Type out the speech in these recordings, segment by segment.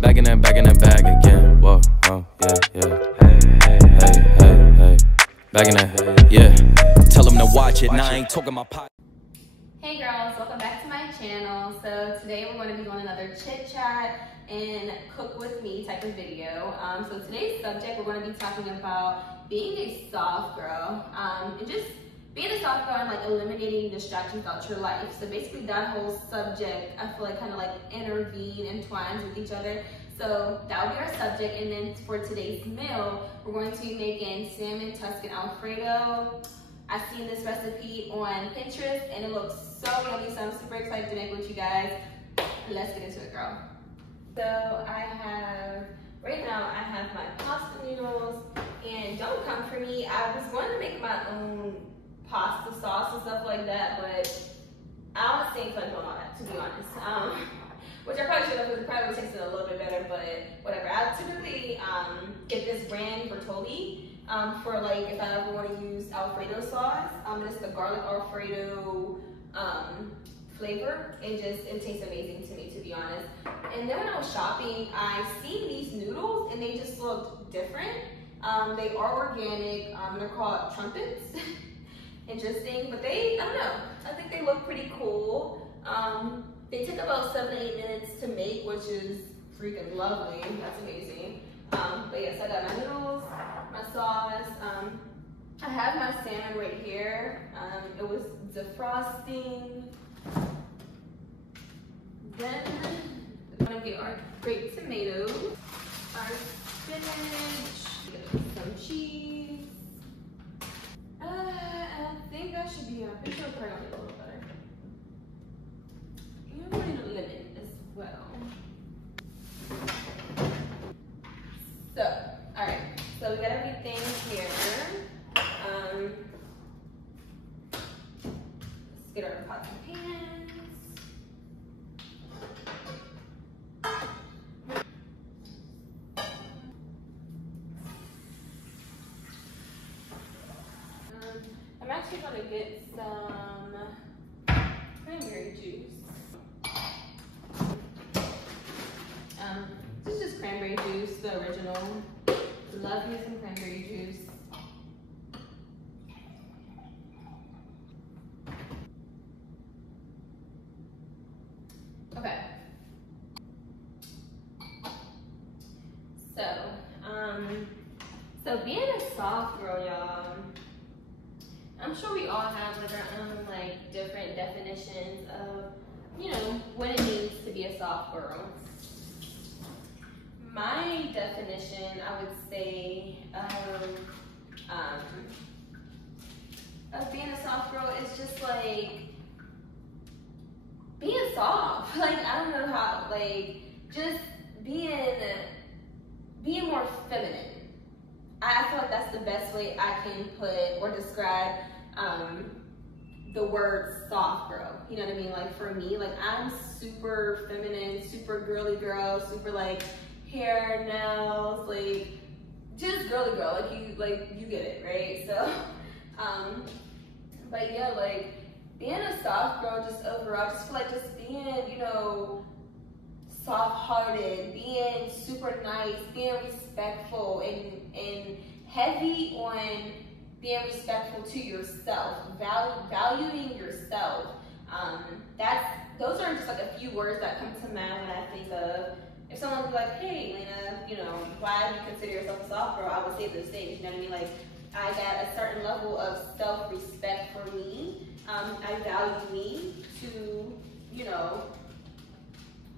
back in the bag again. Whoa, whoa, yeah, yeah. Hey, hey, hey, hey, hey. Back in the, yeah. Tell them to watch it, and I ain't talking my pot. Hey girls, welcome back to my channel. So today we're going to be doing another chit chat and cook with me type of video. So today's subject, we're going to be talking about being a soft girl and just being a soft girl and like eliminating distractions throughout your life. So basically that whole subject, I feel like kind of like entwines with each other. So that would be our subject. And then for today's meal, we're going to be making salmon Tuscan Alfredo. I've seen this recipe on Pinterest and it looks so yummy, so I'm super excited to make with you guys. Let's get into it, girl. So right now I have my pasta noodles, and don't come for me. I was going to make my own pasta sauce and stuff like that, but I was staying fun on all that, to be honest. Which I probably should have, because it probably would taste a little bit better, but whatever. I typically get this brand Bertolli. For like if I ever want to use Alfredo sauce, it's the garlic Alfredo flavor. It tastes amazing to me, to be honest. And then when I was shopping, I seen these noodles and they just looked different. They are organic and they're called trumpets. Interesting, but I don't know. I think they look pretty cool. They take about 7 to 8 minutes to make, which is freaking lovely. That's amazing. But yes, I got my noodles, my sauce. I have my salmon right here. It was defrosting. Then we're gonna get our grape tomatoes, our spinach, some cheese. I think that should be pretty sure probably a little better. And we're gonna lemon as well. So, all right, so we got everything here. Let's get our pots and pans. I'm actually gonna get some cranberry juice. This is just cranberry juice, the original. Love me some cranberry juice. Okay. So being a soft girl, y'all, I'm sure we all have like our own like different definitions of, you know, what it means to be a soft girl. My definition, I would say, of being a soft girl is just like being soft. Like, I don't know how, like, just being more feminine. I feel like that's the best way I can put or describe the word soft girl. You know what I mean? Like, for me, like, I'm super feminine, super girly girl, super like hair, nails, like just girly girl, like you get it, right? So but yeah, like being a soft girl, just overall, just feel like just being, you know, soft-hearted, being super nice, being respectful, and heavy on being respectful to yourself, valuing yourself. Those are just like a few words that come to mind when I think of, if someone would be like, hey, Lena, you know, why do you consider yourself a soft girl? I would say those things, you know what I mean? Like, I got a certain level of self-respect for me. I value me to, you know,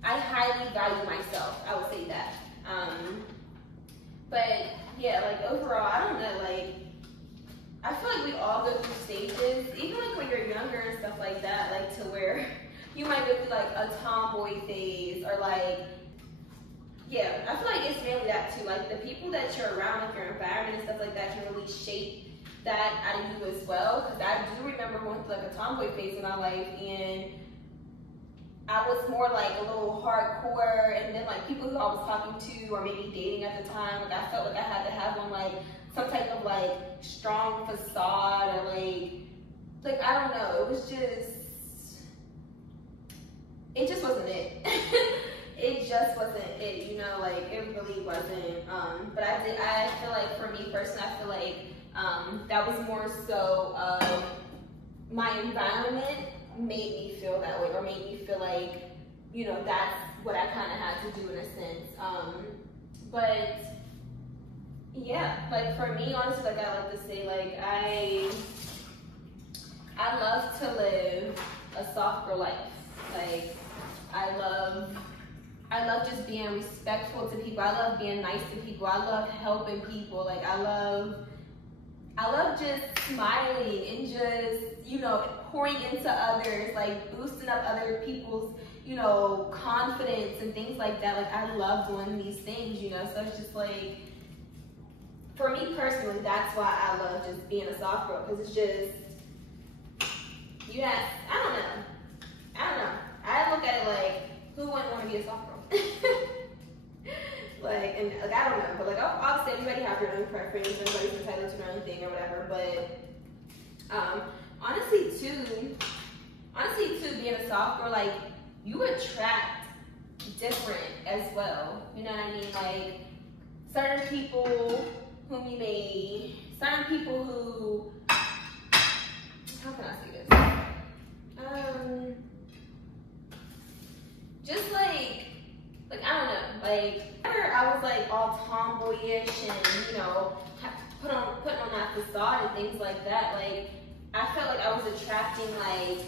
I highly value myself. I would say that. But yeah, like overall, I don't know, like, I feel like we all go through stages, even like when you're younger and stuff like that, like to where you might go through like a tomboy phase or like, yeah, I feel like it's mainly that too. Like the people that you're around, like your environment and stuff like that, can really shape that out of you as well. Because I do remember going through like a tomboy phase in my life, and I was more like a little hardcore, and then like people who I was talking to or maybe dating at the time, like I felt like I had to have on like some type of like strong facade or like I don't know. It just wasn't it. it just wasn't it, you know, like it really wasn't. But I feel like for me personally, I feel like that was more so my environment made me feel that way, or made me feel like, you know, that's what I kind of had to do in a sense. But yeah, like for me, honestly, like I like to say, like I love to live a soft girl life. Like I love just being respectful to people. I love being nice to people. I love helping people. Like I love just smiling and just, you know, pouring into others, like boosting up other people's, you know, confidence and things like that. Like I love doing these things, you know. So it's just like, for me personally, that's why I love just being a soft girl, because it's just, I don't know. I look at it like, who wouldn't want to be a soft girl? Like, and like, I don't know, but like, obviously everybody has their own preference, everybody's entitled to their own thing or whatever, but honestly too, being a soft girl, like, you attract different as well, you know what I mean? Like, certain people who, how can I say this? Just like I don't know, like whenever I was like all tomboyish and, you know, putting on that facade and things like that, like I felt like I was attracting like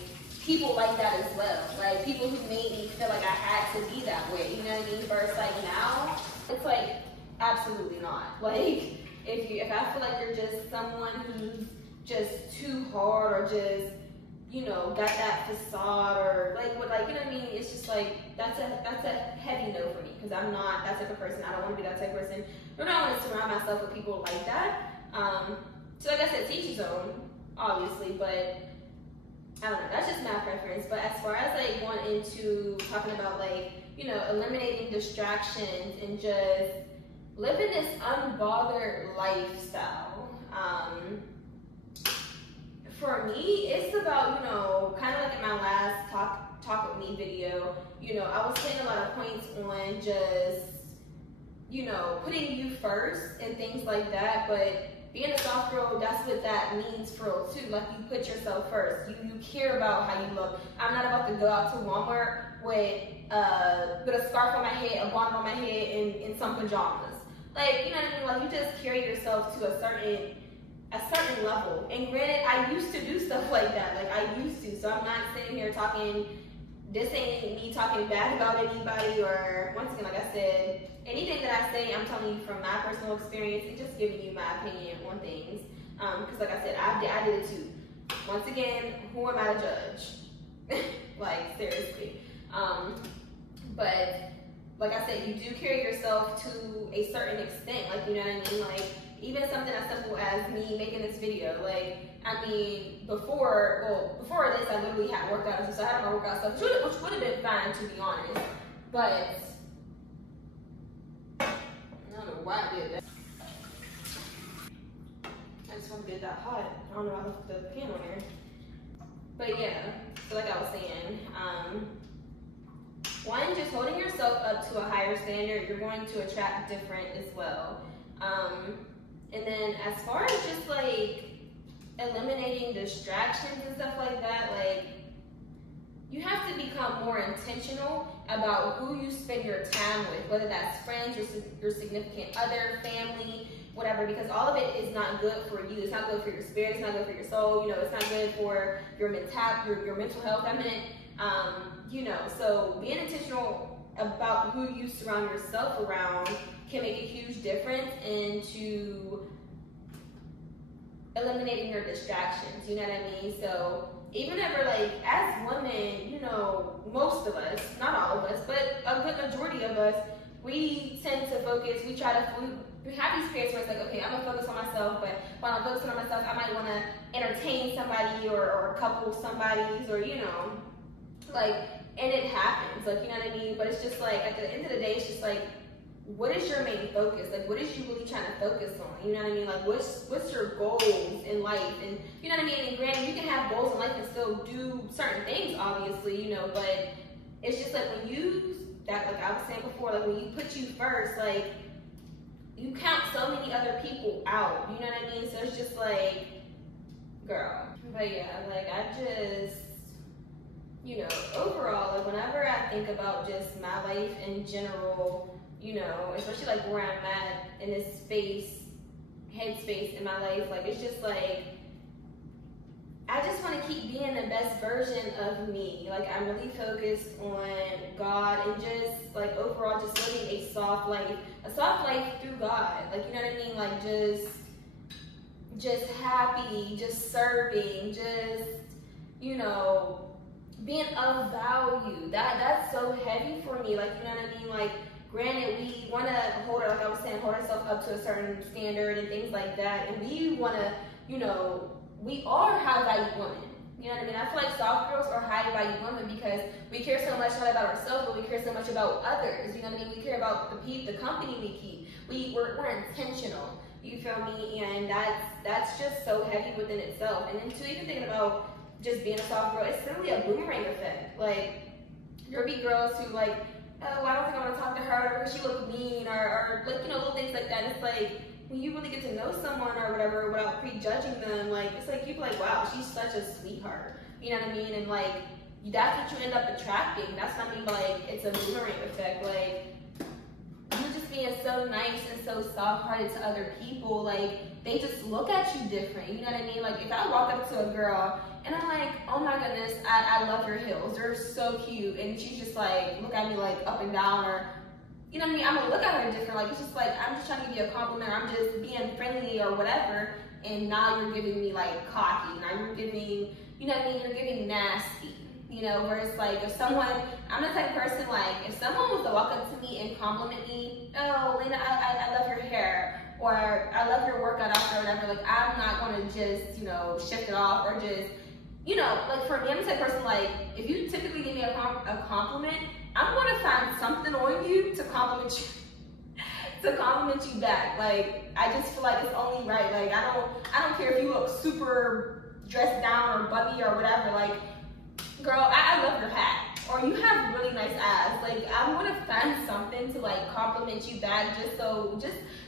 people like that as well, like people who made me feel like I had to be that way, you know what I mean? Versus like now, it's like absolutely not. Like if I feel like you're just someone who's just too hard or just, you know, got that facade or like what, like, you know what I mean? It's just like, that's a heavy no for me, because I'm not that type of person. I don't want to be that type of person. Nor do I want to surround myself with people like that. So like I said, teach his own, obviously, but I don't know, that's just my preference. But as far as like going into talking about like, you know, eliminating distractions and just living this unbothered lifestyle, for me, it's about, you know, kind of like in my last talk with me video, you know, I was putting a lot of points on just, you know, putting you first and things like that. But being a soft girl, that's what that means for real too. Like, you put yourself first. You care about how you look. I'm not about to go out to Walmart with a scarf on my head, a bonnet on my head, and some pajamas. Like, you know what I mean? Like, you just carry yourself to a certain level. And granted, I used to do stuff like that. Like, I used to. So I'm not sitting here talking, this ain't me talking bad about anybody, or once again, like I said, anything that I say, I'm telling you from my personal experience and just giving you my opinion on things. Because like I said, I did it too. Once again, who am I to judge? Like, seriously. But like I said, you do carry yourself to a certain extent. Like, you know what I mean? Like, even something as simple as me making this video. Like, I mean, before this, I literally hadn't worked out, so I had my workout stuff, which would have been fine, to be honest. But I don't know why I did that. I just want to get that hot. I don't know why I left the pan on there. But yeah, so like I was saying, one, just holding yourself up to a higher standard, you're going to attract different as well. And then as far as just like eliminating distractions and stuff like that, like, you have to become more intentional about who you spend your time with, whether that's friends, your significant other, family, whatever, because all of it is not good for you. It's not good for your spirit, it's not good for your soul, you know, it's not good for your mental health. I mean, you know, so being intentional about who you surround yourself around can make a huge difference into eliminating your distractions, you know what I mean? So even ever, like, as women, you know, most of us, not all of us, but a good majority of us, we tend to focus, we have these periods where it's like, okay, I'm gonna focus on myself, but while I'm focusing on myself, I might wanna entertain somebody or couple somebody's, or, you know, like, and it happens, like, you know what I mean? But it's just like, at the end of the day, it's just like, what is your main focus? Like, what is you really trying to focus on? You know what I mean? Like, what's your goals in life? And you know what I mean? And granted, you can have goals in life and still do certain things, obviously, you know, but it's just like when you that, like I was saying before, like when you put you first, like you count so many other people out, you know what I mean? So it's just like, girl. But yeah, like I just, you know, overall, like whenever I think about just my life in general, you know, especially like where I'm at in this space, headspace in my life, like it's just like, I just want to keep being the best version of me. Like I'm really focused on God and just like overall just living a soft life through God. Like, you know what I mean? Like just happy, just serving, just, you know, being of value. That's so heavy for me. Like, you know what I mean? Like, granted, we want to hold ourselves up to a certain standard and things like that. And we want to, you know, we are high value women. You know what I mean? I feel like soft girls are high value women because we care so much not about ourselves, but we care so much about others. You know what I mean? We care about the company we keep. We're intentional. You feel me? And that's just so heavy within itself. And then too, even thinking about just being a soft girl, it's really a boomerang effect. Like there'll be girls who like, oh, I don't think I want to talk to her because she looks mean, or like, you know, little things like that. And it's like, when you really get to know someone or whatever without prejudging them, like it's like you be like, wow, she's such a sweetheart. You know what I mean? And like that's what you end up attracting. That's what I mean by like it's a boomerang effect. Like you just being so nice and so soft-hearted to other people, like they just look at you different. You know what I mean? Like if I walk up to a girl and I'm like, oh my goodness, I love your heels. They're so cute. And she's just like, look at me like up and down, or you know what I mean? I'm gonna look at her different. Like it's just like, I'm just trying to give you a compliment, or I'm just being friendly or whatever. And now you're giving me like cocky. Now you're giving, you know what I mean? You're giving nasty. You know, where it's like if someone, I'm the type of person like, if someone was to walk up to me and compliment me, oh, Lena, I love your hair, or I love your workout outfit or whatever, like I'm not gonna just, you know, shift it off or just, you know, like for me, I'm the type of person like, if you typically give me a compliment, I'm gonna find something on you to compliment you back. Like I just feel like it's only right. Like I don't care if you look super dressed down or buggy or whatever. Like, girl, I love your hat, or you have really nice abs. Like I'm gonna find something to like compliment you back, just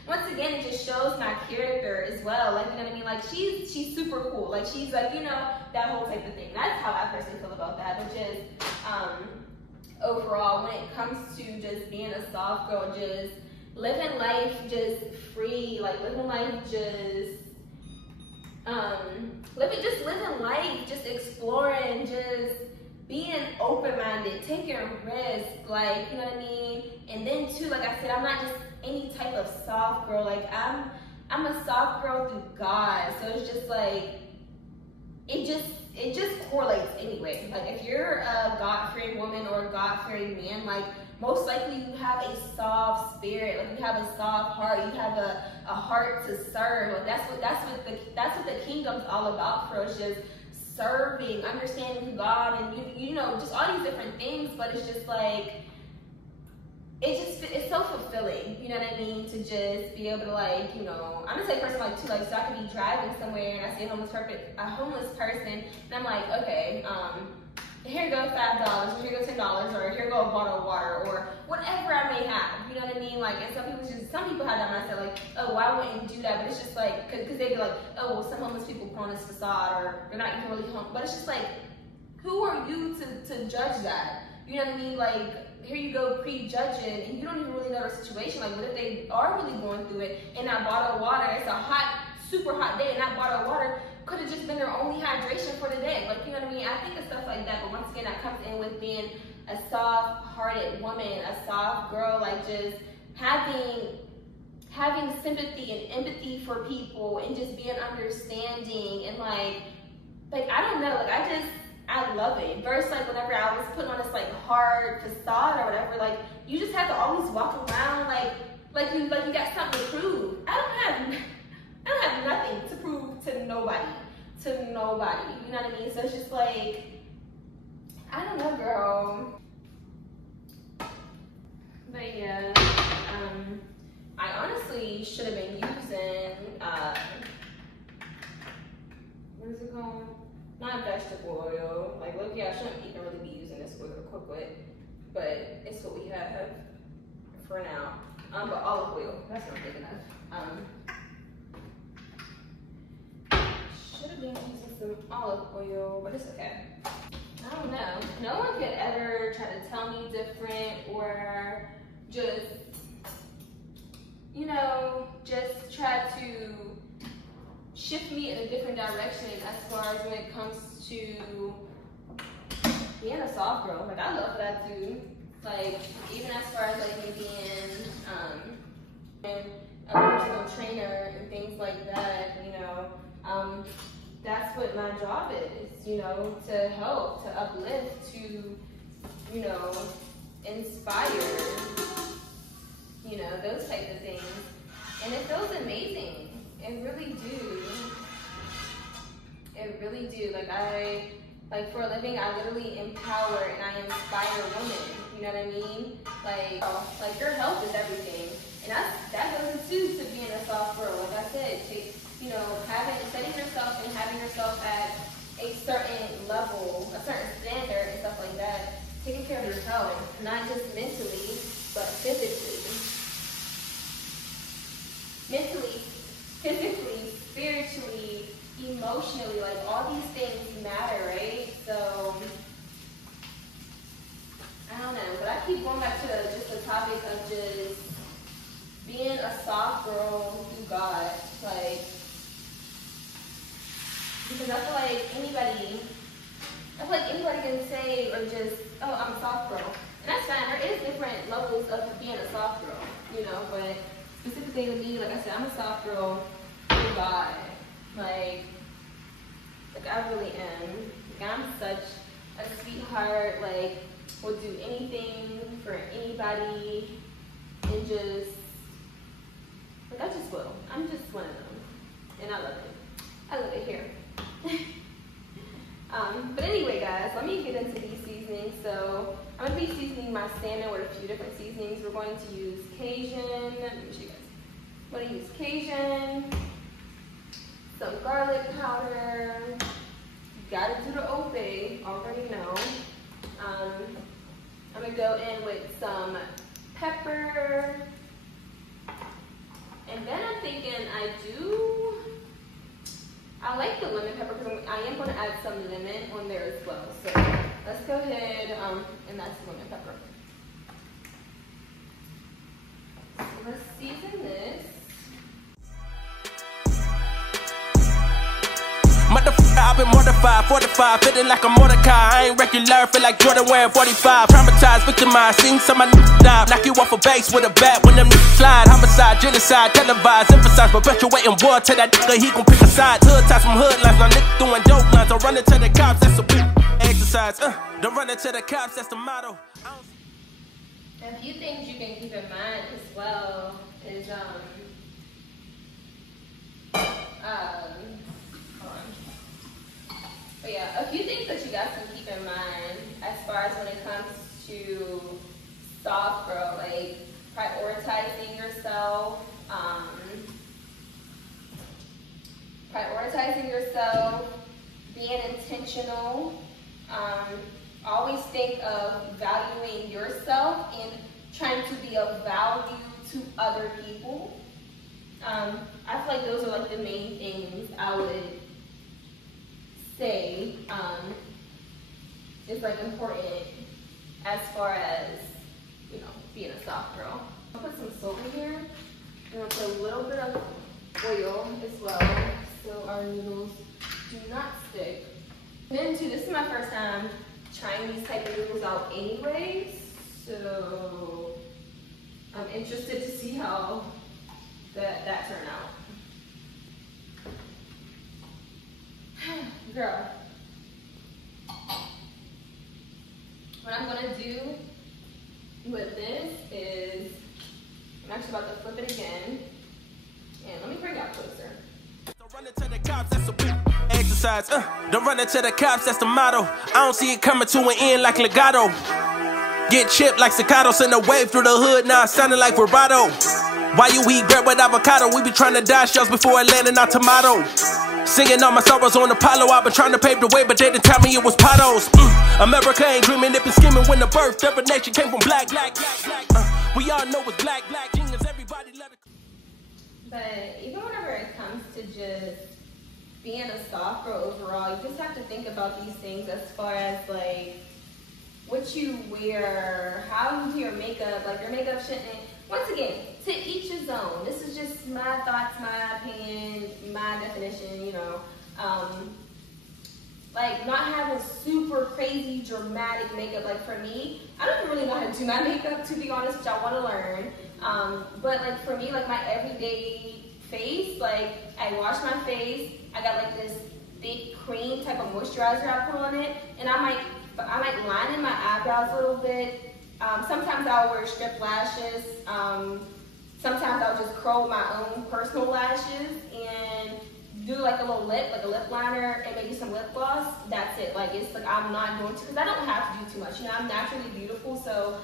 once again, it just shows my character as well. Like, you know what I mean? Like she's super cool. Like she's like, you know, that whole type of thing. That's how I personally feel about that. But just overall, when it comes to just being a soft girl, just living life just free, like living life just living life, just exploring, just being open-minded, taking risks, like, you know what I mean? And then too, like I said, I'm not just any type of soft girl. Like I'm a soft girl through God. So it's just like it just correlates anyway. Like if you're a God-fearing woman or a God-fearing man, like most likely you have a soft spirit, like you have a soft heart, you have a heart to serve. Like that's what the kingdom's all about for us, just serving, understanding God, and you know, just all these different things. But it's just like it's so fulfilling, you know what I mean, to just be able to, like, you know, I'm the type of person like too, like, so I could be driving somewhere and I see a homeless person, and I'm like, okay, here go $5, or here go $10, or here go a bottle of water, or whatever I may have, you know what I mean? Like, and some people have that mindset, like, oh, why wouldn't you do that? But it's just like, because they'd be like, oh, well, some homeless people put on this facade, or they're not even really homeless. But it's just like, who are you to judge that? You know what I mean? Like, here you go prejudging, and you don't even really know the situation. Like, what if they are really going through it, and that bottle of water, it's a hot, super hot day, and that bottle of water could have just been their only hydration for the day. Like, you know what I mean? I think of stuff like that, but once again, that comes in with being a soft-hearted woman, a soft girl, like just having sympathy and empathy for people, and just being understanding, and like I don't know, like I love it. Versus like whenever I was putting on this like hard facade or whatever, like you just have to always walk around like you got something to prove. I don't have nothing to prove to nobody. You know what I mean? So it's just like, I don't know, girl. But yeah, I honestly should have been using what is it called? Not vegetable oil. Like, look, yeah, I shouldn't even really be using this oil to cook with. but it's what we have for now. But olive oil, that's not big enough. Should have been using some olive oil, but it's okay. I don't know. No one could ever try to tell me different or just, you know, just try to shift me in a different direction as far as when it comes to being a soft girl. Like, I love what I do. Like, even as far as like me being a personal trainer and things like that, you know, that's what my job is, you know, to help, to uplift, to, you know, inspire, you know, those types of things. And it feels amazing. It really do. It really do. Like for a living, I literally empower and I inspire women. You know what I mean? Like your health is everything. And that goes into being a soft girl. Like I said, you know, setting yourself and having yourself at a certain level, a certain standard and stuff like that. Taking care of your health, not just mentally, but physically. Mentally, physically, spiritually, emotionally, like all these things matter, right? So, I don't know, but I keep going back to just the topic of just being a soft girl through God, like, because I feel like anybody can say or just, oh, I'm a soft girl. And that's fine, there is different levels of being a soft girl, you know, but specifically to me, like I said, I'm a soft girl through God. Like I really am. Like, I'm such a sweetheart, like, will do anything for anybody, and just, like, I just will. I'm just one of them, and I love it. I love it here. But anyway, guys, let me get into these seasonings. So I'm going to be seasoning my salmon with a few different seasonings. We're going to use Cajun. Let me show you guys. I'm going to use Cajun, some garlic powder. You got to do the obey, already know. I'm going to go in with some pepper. And then I'm thinking I like the lemon pepper because I am going to add some lemon on there as well. So let's go ahead and that's lemon pepper. So let's season this. Motherfucker, I've been mortified, 45, feeling like a Mordecai. I ain't regular, feel like Jordan wearing 45. Traumatized, victimized, seen some of my die. Knock you off a base with a bat when them niggas slide. Homicide, genocide, televised, emphasize, perpetuating war. Tell that nigga he gon' pick a side. Hood ties from hood lines, my nigga doing dope lines. Don't run into the cops, that's a exercise. Don't run into the cops, that's the motto. A few things you can keep in mind as well is but yeah, a few things that you guys can keep in mind as far as when it comes to soft girl, like prioritizing yourself, being intentional. Always think of valuing yourself and trying to be of value to other people. I feel like those are like the main things I would say is like important as far as, you know, being a soft girl. I'll put some salt in here and I'll put a little bit of oil as well so our noodles do not stick. And then too, this is my first time trying these type of noodles out anyways, so I'm interested to see how that turned out. Girl, what I'm gonna do with this is, I'm actually about to flip it again, and let me bring it out closer. Don't run into the cops, that's a exercise. Don't run into the cops, that's the motto. I don't see it coming to an end like legato. Get chipped like staccato, send a wave through the hood, now it's sounding like vibrato. Why you eat bread with avocado? We be trying to dodge shells before it landing our tomato. Singing all my sorrows on Apollo. I've been trying to pave the way, but they didn't tell me it was potholes. America ain't dreaming, they been scheming when the birth of a nation came from black. We all know it's black. Genius, everybody let it. But even whenever it comes to just being a soft girl overall, you just have to think about these things as far as like what you wear, how you do your makeup. Like your makeup shouldn't, once again, to each his own. This is just my thoughts, my opinion, my definition, you know. Like not having super crazy dramatic makeup. Like for me, I don't really know how to do my makeup, to be honest, which I want to learn. But like for me, like my everyday face, like I wash my face, I got like this thick cream type of moisturizer I put on it, and I might line in my eyebrows a little bit. Sometimes I'll wear strip lashes. Sometimes I'll just curl my own personal lashes and do like a little lip, like a lip liner and maybe some lip gloss. That's it. Like it's like I'm not going to, because I don't have to do too much. You know, I'm naturally beautiful, so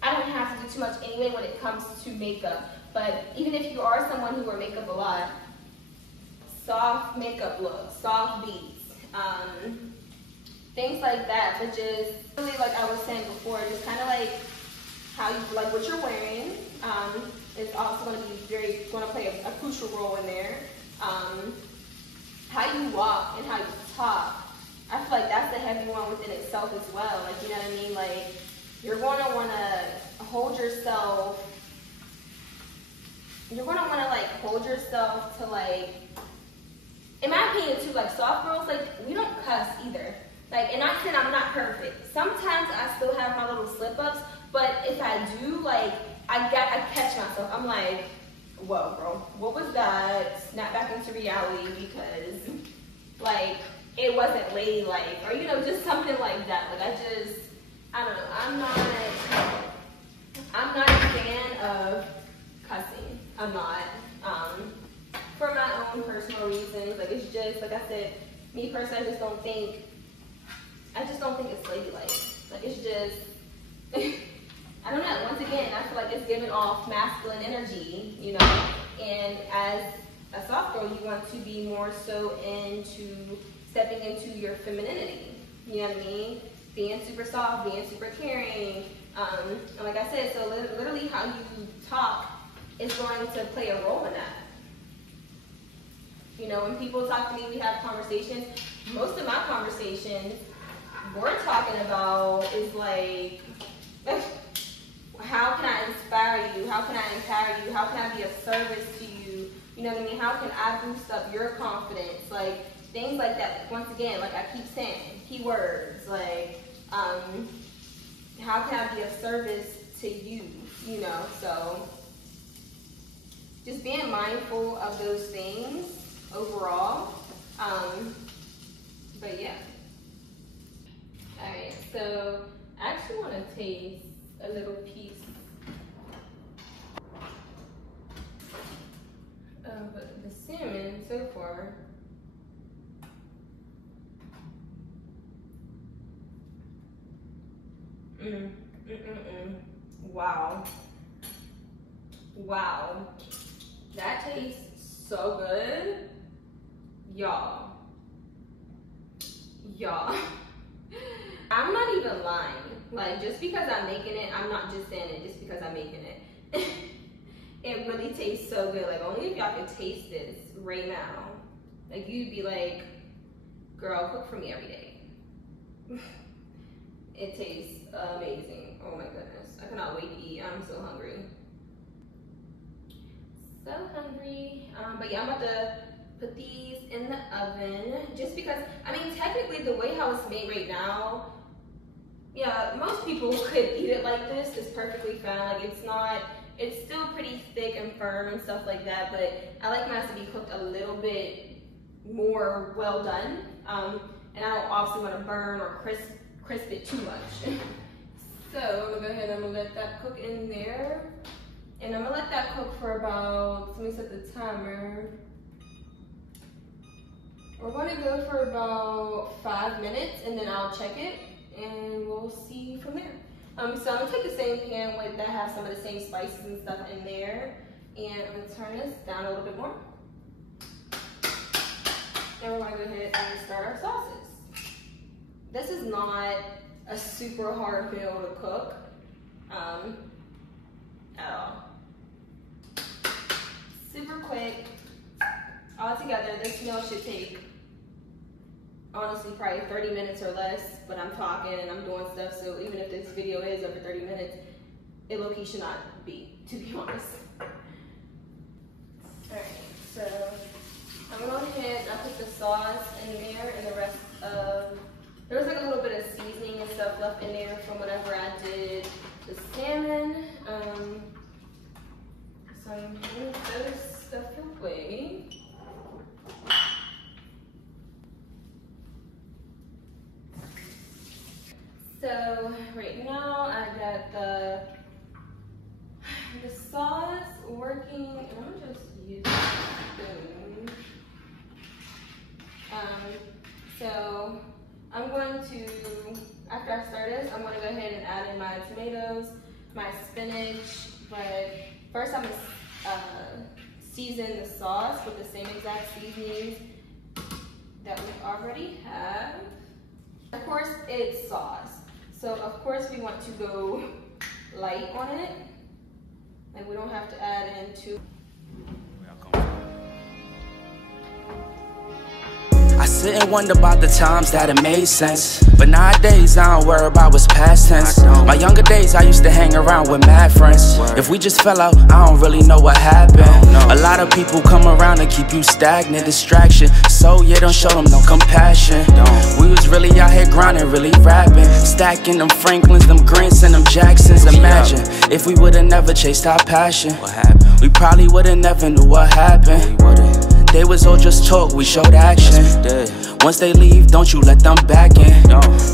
I don't have to do too much anyway when it comes to makeup. But even if you are someone who wear makeup a lot, soft makeup looks, soft beats, things like that. But just really, like I was saying before, just kind of like how you like what you're wearing is also going to be going to play a crucial role in there. How you walk and how you talk, I feel like that's a heavy one within itself as well. Like, you know what I mean? Like, you're going to want to hold yourself. You're going to want to like hold yourself to like, in my opinion too, like soft girls, like we don't cuss either. Like, and not saying I'm not perfect. Sometimes I still have my little slip ups, but if I do, like I catch myself. I'm like, whoa, bro, what was that? Snap back into reality, because like it wasn't ladylike, or you know, just something like that. Like I don't know. I'm not a fan of cussing. I'm not. For my own personal reasons. Like it's just, like I said, me personally, I just don't think it's ladylike. Like it's just, I don't know. Once again, I feel like it's giving off masculine energy, you know. And as a soft girl, you want to be more so into stepping into your femininity. You know what I mean? Being super soft, being super caring. And like I said, so literally how you talk is going to play a role in that. You know, when people talk to me, we have conversations. Most of my conversations we're talking about is like, how can I inspire you? How can I empower you? How can I be of service to you? You know what I mean? How can I boost up your confidence? Like things like that. Once again, like I keep saying, keywords. Like, how can I be of service to you? You know, so just being mindful of those things overall. But yeah. All right, so I actually want to taste a little piece of the salmon so far. Wow. Wow. That tastes so good. Y'all. I'm not even lying. Like, just because I'm making it, I'm not just saying it just because I'm making it. It really tastes so good. Like, only if y'all could taste this right now. Like, you'd be like, girl, cook for me every day. It tastes amazing. Oh my goodness. I cannot wait to eat. I'm so hungry. So hungry. But yeah, I'm about to put these in the oven just because, I mean, technically the way how it's made right now, yeah, most people could eat it like this. It's perfectly fine. Like it's still pretty thick and firm and stuff like that, but I like mine to be cooked a little bit more well done. And I don't obviously want to burn or crisp it too much. So I'm gonna go ahead and I'm gonna let that cook in there. And I'm gonna let that cook for about, let me set the timer. We're gonna go for about 5 minutes and then I'll check it and we'll see from there. So I'm gonna take the same pan with that has some of the same spices and stuff in there. And I'm gonna turn this down a little bit more. And we're gonna go ahead and start our sauces. This is not a super hard meal to cook at all. Super quick. Altogether, this meal should take, honestly, probably 30 minutes or less, but I'm talking and I'm doing stuff, so even if this video is over 30 minutes, it low-key should not be, to be honest. Alright, so I'm gonna go ahead and I'll put the sauce in there and the rest of, there was like a little bit of seasoning and stuff left in there from whenever I did the salmon. So I'm gonna throw this stuff away. So right now I got the sauce working, and I'm gonna just use a spoon. So I'm going to, after I start this, I'm gonna go ahead and add in my tomatoes, my spinach, but first I'm gonna season the sauce with the same exact seasonings that we already have. Of course, it's sauce. So of course we want to go light on it. Like we don't have to add in too. I sit and wonder about the times that it made sense, but nowadays I don't worry about what's past tense. My younger days I used to hang around with mad friends. If we just fell out, I don't really know what happened. A lot of people come around and keep you stagnant, distraction. So yeah, don't show them no compassion. We was really out here grinding, really rapping, stacking them Franklins, them Grants and them Jacksons. Imagine if we would've never chased our passion, we probably would've never knew what happened. They was all just talk, we showed action. Once they leave, don't you let them back in.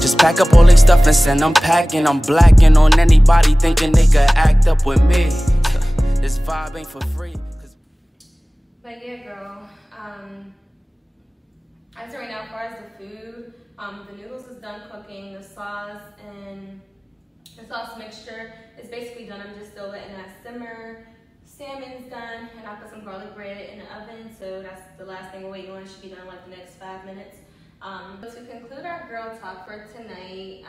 Just pack up all their stuff and send them packing. I'm blacking on anybody thinking they could act up with me. This vibe ain't for free. But yeah, girl, I'd say right now, as far as the food, the noodles is done cooking, the sauce and the sauce mixture is basically done. I'm just still letting that simmer. Salmon's done, and I put some garlic bread in the oven, so that's the last thing we're waiting on. It should be done in like the next 5 minutes. To conclude our girl talk for tonight,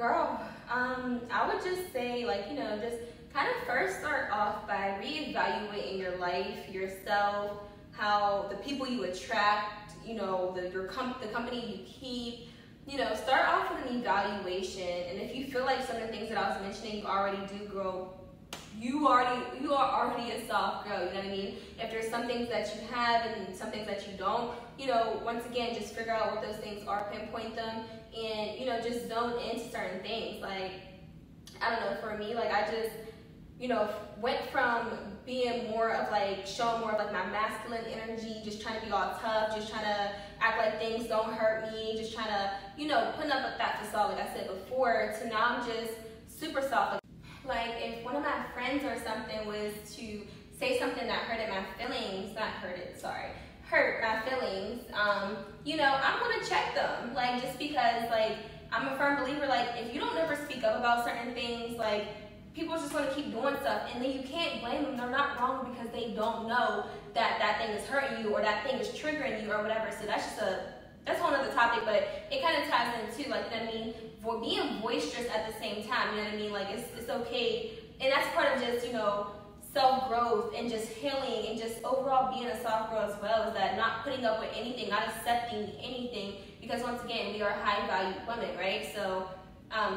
I would just say, like, you know, just kind of first start off by reevaluating your life, yourself, how the people you attract, you know, the company you keep. You know, start off with an evaluation, and if you feel like some of the things that I was mentioning you already do, girl, you are already a soft girl, you know what I mean? If there's some things that you have and some things that you don't, you know, once again, just figure out what those things are, pinpoint them, and, you know, just zone into certain things. Like, I don't know, for me, like, I just, you know, went from being more of like, showing more of like my masculine energy, just trying to be all tough, just trying to act like things don't hurt me, just trying to, you know, putting up with that facade, like I said before, to now I'm just super soft. Like, if one of my friends or something was to say something that hurt my feelings, hurt my feelings, you know, I'm gonna check them. Like, just because, like, I'm a firm believer, like, if you don't ever speak up about certain things, like, people just want to keep doing stuff, and then you can't blame them. They're not wrong because they don't know that that thing is hurting you or that thing is triggering you or whatever. So that's just that's a whole other topic, but it kind of ties into, like, you know what I mean, for being boisterous at the same time, you know what I mean, like, it's okay, and that's part of just, you know, self-growth and just healing and just overall being a soft girl as well, is that not putting up with anything, not accepting anything, because once again, we are high-value women, right? So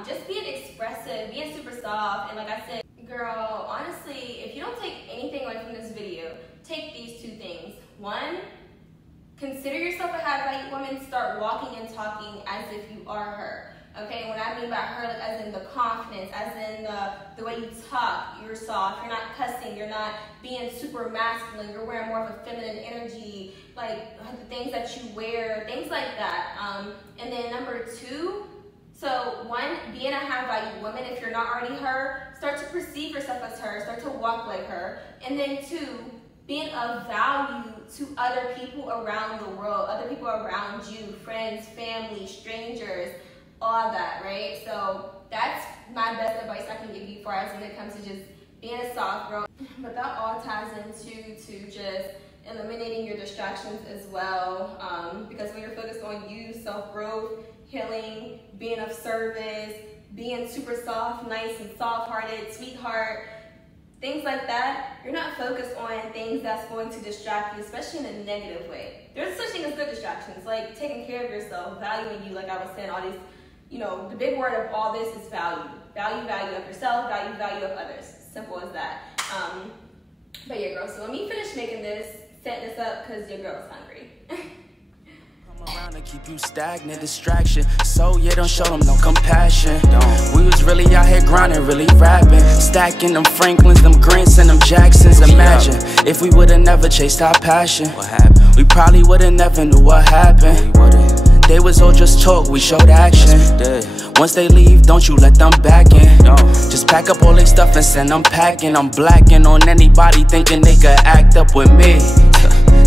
just being expressive, being super soft, and like I said, girl, honestly, if you don't take anything away from this video, take these two things. One, consider yourself a high-value woman. Start walking and talking as if you are her. Okay, what I mean by her, like, as in the confidence, as in the way you talk, you're soft, you're not cussing, you're not being super masculine, you're wearing more of a feminine energy, like the things that you wear, things like that. And then number two, so one, being a high-value woman, if you're not already her, start to perceive yourself as her, start to walk like her. And then two, being of value to other people around the world, other people around you, friends, family, strangers, all that, right? So that's my best advice I can give you as when it comes to just being a soft girl. But that all ties into just eliminating your distractions as well, because when you're focused on you, self-growth, healing, being of service, being super soft, nice and soft-hearted, sweetheart, things like that, you're not focused on things that's going to distract you, especially in a negative way. There's such thing as good distractions, like taking care of yourself, valuing you, like I was saying, all these, you know, the big word of all this is value. Value of yourself, value of others. Simple as that. But yeah, girl, so let me finish making this, setting this up, because your girl's hungry. Come around and keep you stagnant, distraction. So yeah, don't show them no compassion. We was really out here grinding, really rapping, stacking them Franklins, them Grants, and them Jacksons. Imagine if we would've never chased our passion. What happened? We probably would've never knew what happened. They was all just talk, we showed action. Once they leave, don't you let them back in. Just pack up all their stuff and send them packing. I'm blacking on anybody thinking they could act up with me.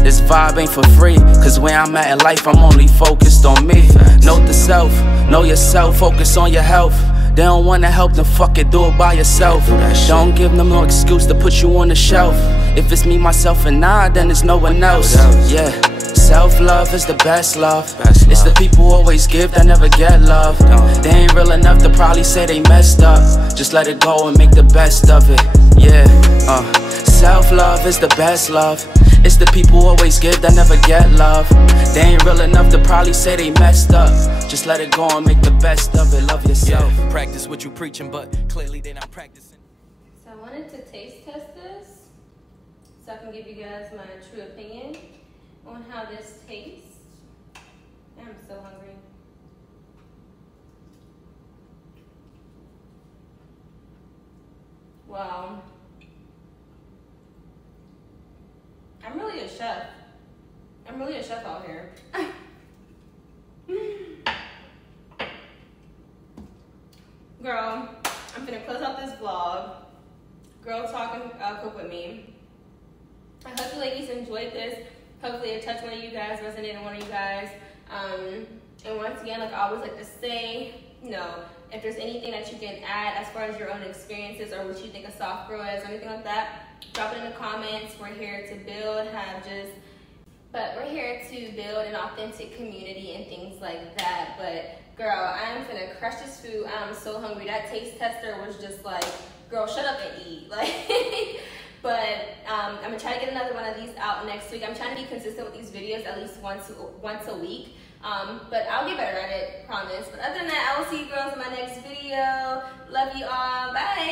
This vibe ain't for free, cause where I'm at in life, I'm only focused on me. Note the self, know yourself, focus on your health. They don't wanna help, then fuck it, do it by yourself. Don't give them no excuse to put you on the shelf. If it's me, myself, and I, then it's no one else. Yeah, self-love is the best love. It's the people who always give that never get love. They ain't real enough to probably say they messed up. Just let it go and make the best of it. Yeah, self-love is the best love. It's the people who always give that never get love. They ain't real enough to probably say they messed up. Just let it go and make the best of it. Love yourself. Yeah, practice what you preaching, but clearly they're not practicing. So I wanted to taste test this, so I can give you guys my true opinion on how this tastes. I'm so hungry. Wow. I'm really a chef. I'm really a chef out here. Girl, I'm gonna close out this vlog. Girl talking, cook with me. I hope you ladies enjoyed this. Hopefully it touched one of you guys, resonated with one of you guys. And once again, like I always like to say, you know, if there's anything that you can add as far as your own experiences or what you think a soft girl is or anything like that, drop it in the comments. We're here to build, we're here to build an authentic community and things like that. But girl, I'm gonna crush this food. I'm so hungry. That taste tester was just like, girl, shut up and eat. Like, but I'm gonna try to get another one of these out next week. I'm trying to be consistent with these videos at least once a week. But I'll get better at it, promise. But other than that, I will see you girls in my next video. Love you all. Bye.